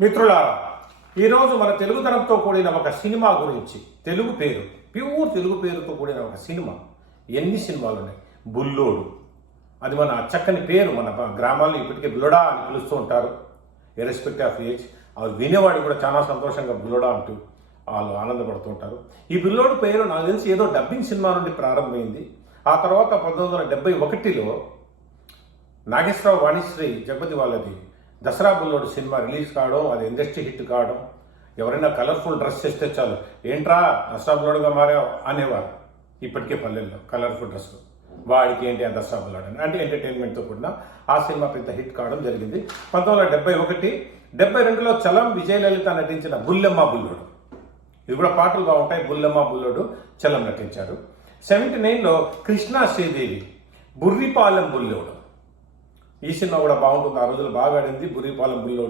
మిత్రులారా ఈరోజు మన తెలుగుతనంతో కూడిన ఒక సినిమా గురించి తెలుగు పేరు ప్యూర్ తెలుగు పేరుతో కూడిన ఒక సినిమా. ఎన్ని సినిమాలు ఉన్నాయి? బుల్లోడు. అది మన చక్కని పేరు మన గ్రామాల్లో ఇప్పటికే బుల్లడా అని పిలుస్తూ ఉంటారు. ఇరెస్పెక్ట్ ఆఫ్ ఏజ్ అది వినేవాడు కూడా చాలా సంతోషంగా బుల్లడా అంటూ వాళ్ళు ఆనందపడుతూ ఉంటారు. ఈ బుల్లోడు పేరు నాకు తెలిసి ఏదో డబ్బింగ్ సినిమా నుండి ప్రారంభమైంది. ఆ తర్వాత పంతొమ్మిది వందల డెబ్బై ఒకటిలో నాగేశ్వరరావు వాణిశ్రీ జగపతి వాళ్ళది దసరా బుల్లోడు సినిమా రిలీజ్ కావడం అది ఇండస్ట్రీ హిట్ కావడం ఎవరైనా కలర్ఫుల్ డ్రెస్ చేస్తే చాలు. ఏంట్రా దసరా బుల్లోడుగా మారావు అనేవారు ఇప్పటికే పల్లెల్లో కలర్ఫుల్ డ్రెస్ వాడికి ఏంటి ఆ దసరా బుల్లోడు అని అంటే ఎంటర్టైన్మెంట్తో కూడిన ఆ సినిమా పెద్ద హిట్ కావడం జరిగింది. పంతొమ్మిది వందల డెబ్బై ఒకటి డెబ్బై రెండులో చలం విజయలలిత నటించిన బుల్లెమ్మ బుల్లోడు. ఇది కూడా పాటలు బాగుంటాయి. బుల్లమ్మ బుల్లోడు చలం నటించారు. సెవెంటీ నైన్లో కృష్ణా శ్రీదేవి బుర్రిపాలెం బుల్లోడు. ఈ సినిమా కూడా బాగుంటుంది. ఆ రోజులు బాగా ఆడింది బురిపాలెం బుల్లోడు.